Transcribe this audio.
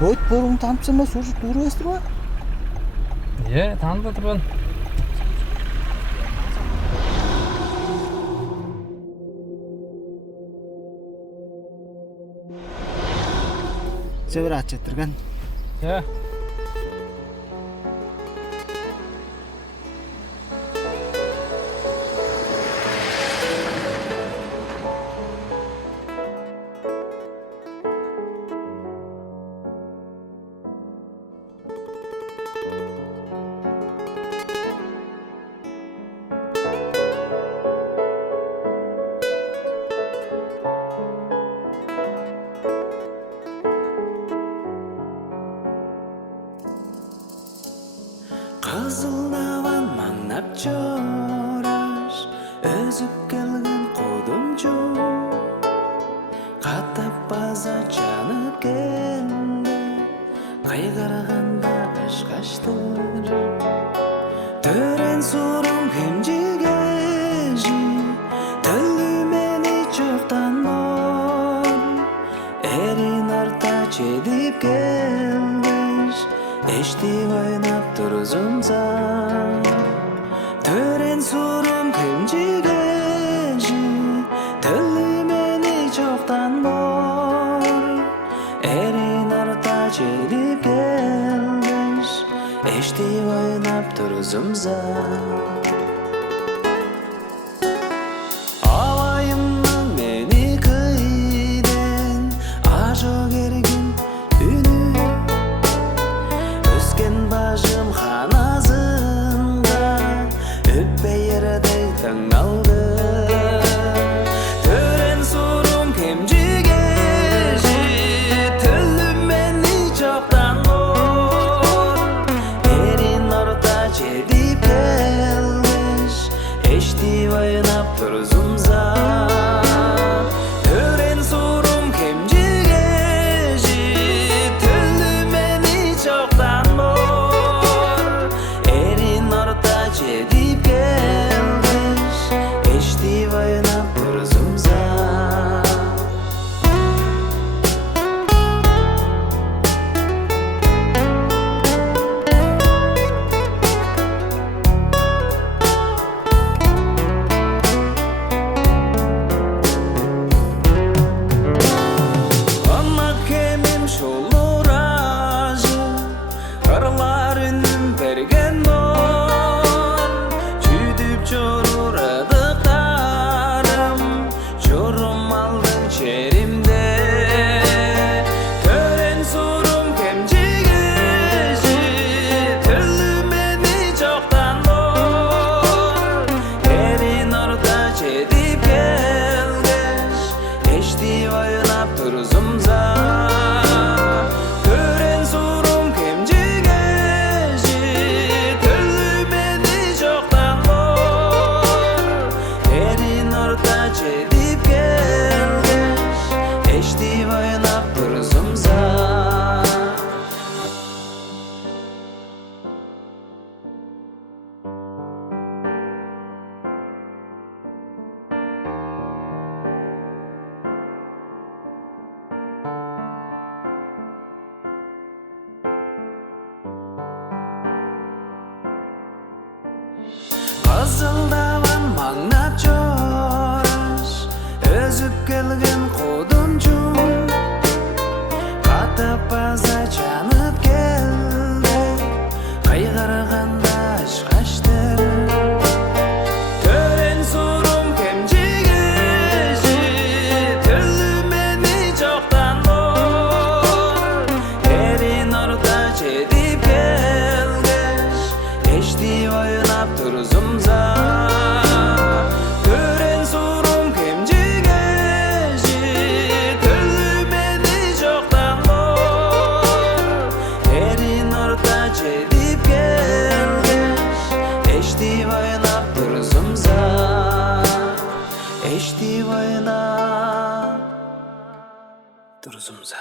Өйт бұрын танып ма, сұржық тұрбайсыздар ба? Танып отырмын. Жабыр ат жаттырған. Kızıldavan mаңнап жораш, өзүп келген кудумчу, катап база жанып келди, кайгарганда ышкаштыр. Төрен сурум кемжигежи, төлү мени жоктан бор, эрин орта чедип келгеш, эштип ойнап турзумса. Төрен сурум кемжигежи, төлү мени жоктан бор, эрин орта чедип келгеш, эштип ойнап турзумса. Абайымның мени кыйден ажо кергин үнү, өскен бажым ханазында өппей ердей таң алды. Төрен сурум кемжигежи, төлү мени жоктан бор, эрин орта чедип келгеш, эштип ойнап турзумса. Төрен сурум кемжигежи, төлү мени жоктан бор, эрин орта чедип келгеш, эштип ойнап турзумса. Ана кемим шулуражы, кырлар үнүм берген бор, жүдүп жорур ыдыктарым, журум алдың черимде. Төрен сурум кемжигежи, төлү мени жоктан бор, эрин орта чедип келгеш, эштип ойнап турзумса. Төрен сурум кемжигежи, төлү мени жоктан бор, эрин орта чедип келгеш, эштип ойнап турзумса. Кызылдаван маңнап жораш, өзүп келген кудумчу, катап база жанып келди, кайгарганда ышкаштыр. Төрен сурум кемжигежи, төлү мени жоктан бор, эрин орта чедип келгеш, эштип ойнап турзумса. Төрен сурум кемжигежи, төлү мени жоктан бор, эрин орта чедип келгеш, эштип ойнап турзумса. Эштип ойнап турзумса.